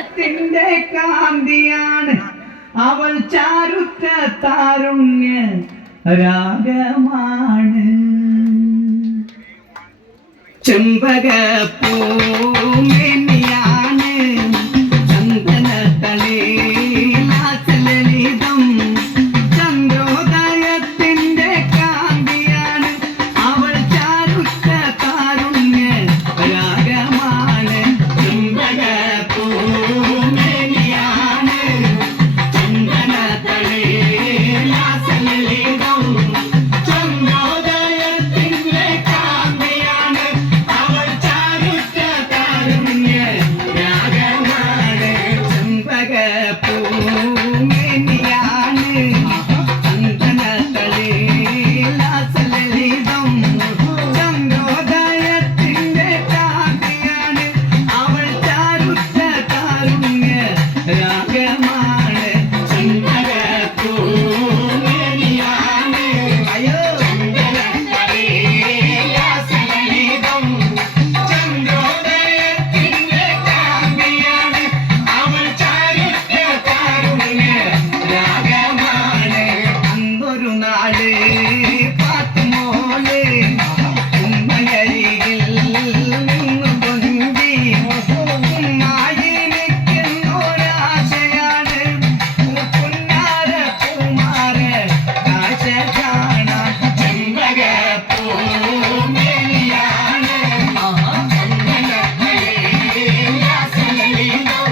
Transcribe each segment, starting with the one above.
ത്തിന്റെ കാന്തിയാണ് അവൾ ചാരുറ്റ താരുണ്യ രാഗമാണ് ചെമ്പകപ്പൂമേനിയാണ് ചന്ദനത്തളിലാസലളിതം ചന്ദ്രോദയത്തിന്റെ കാന്തിയാണ് അവൾ ചാരുറ്റ താരുണ്യ രാഗമാണ് ചെമ്പകപ്പൂമേനിയാണ് ചന്ദനത്തളിലാസലളിതം ചന്ദ്രോദയത്തിന്റെ കാന്തിയാണ് അവൾ ചാരുറ്റ താരുണ്യ രാഗമാണ് ചെമ്പകപ്പൂമേനിയാണ് ചന്ദനത്തളിലാസലളിതം ചന്ദ്രോദയത്തിന്റെ കാന്തിയാണ് അവൾ ചാരുറ്റ താരുണ്യ രാഗമാണ് ചെമ്പകപ്പൂമേനിയാണ് അയ്യോ ചന്ദനത്തളിലാസലളിതം ചന്ദ്രോദയത്തിന്റെ കാന്തിയാണ് അവൾ ചാരുറ്റ താരുണ്യ രാഗമാണ് അന്നൊരു നാള് പാത്തുമോള് ഉമ്മയരികിൽ നിന്നു കൊഞ്ചി ഉമ്മായി നിൽക്കുന്നൊരാശയാണ് പുന്നാര കുമാര കാഴ്ച കാണാൻ ചെമ്പകപ്പൂമേനിയാണ് ചന്ദനത്തളിലാസലളിതം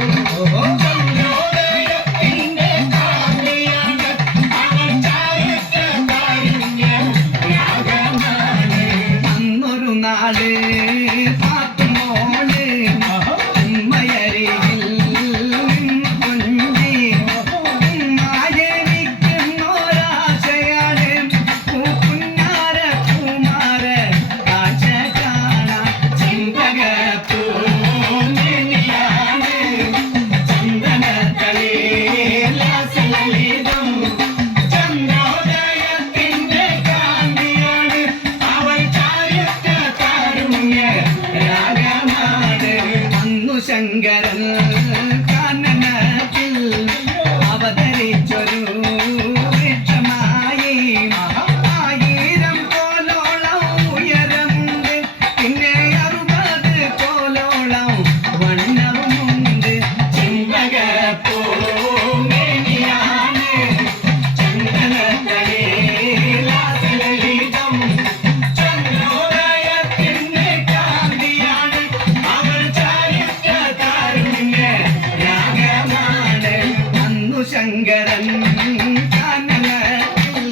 ചന്ദ്രോദയത്തിന്റെ കാന്തിയാണ് അവൾ ചാരുറ്റ താരുണ്യ രാഗമാണ് അന്നൊരു നാള് പാത്തുമോള് ഉമ്മയരികിൽ നിന്നു കൊഞ്ചി ഉമ്മായി നിൽക്കുന്നൊരാശയാണ് പുന്നാര കുമാര കാഴ്ച കാണാൻ ചെമ്പകപ്പൂമേനിയാണ് ചന്ദനത്തളിലാസലളിതം ചന്ദ്രോദയത്തിന്റെ കാന്തിയാണ് അവൾ ചാരുറ്റ താരുണ്യ രാഗമാണ് അന്നു ശങ്കരൻ കാനനത്തിൽ അവതരിച്ചൊരു വൃക്ഷമായി 1000 കോലോളം ഉയരമുണ്ട് പിന്നെ 60 കോലോളം വണ്ണവുമുണ്ട് ചെമ്പകപ്പൂമേനിയാണ് ചന്ദനത്തളിലാസലളിതം ചന്ദ്രോദയത്തിന്റെ കാന്തിയാണ് അവൾ ചാരുറ്റ താരുണ്യ രാഗമാണ് അന്നു ശങ്കരൻ കാനനത്തിൽ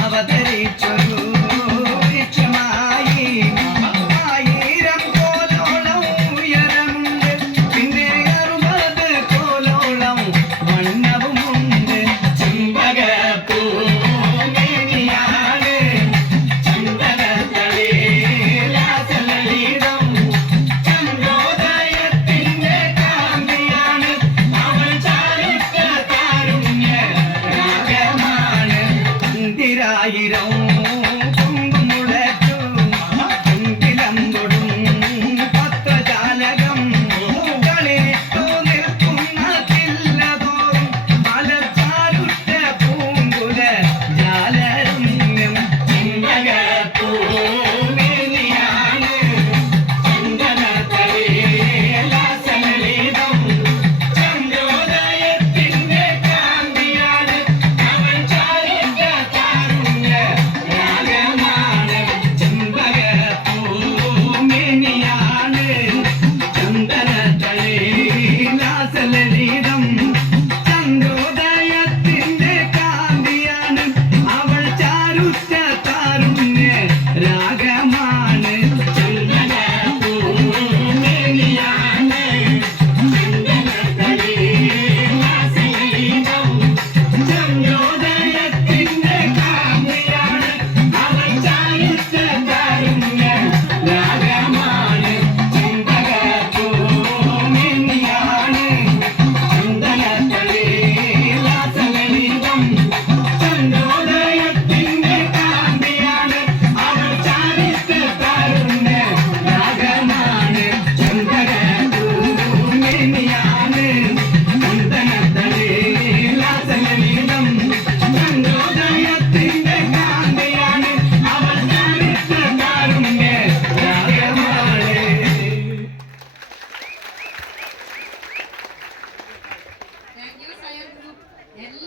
അവതരിച്ചൊരു വൃക്ഷമായി 1000 കോലോളം ഉയരമുണ്ട് പിന്നെ 60 കോലോളം വണ്ണവുമുണ്ട് ചെമ്പകപ്പൂമേനിയാണ് ചന്ദനത്തളിലാസലളിതം ചന്ദ്രോദയത്തിന്റെ കാന്തിയാണ് അവൾ ചാരുറ്റ താരുണ്യ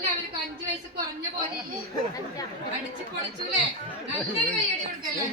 എല്ലാവർക്കും 5 വയസ്സ് കുറഞ്ഞ പോലെ ഇല്ലേ? അടിച്ചു പൊളിച്ചൂലേ? നല്ലൊരു കയ്യടി കൊടുക്കല്ലേ?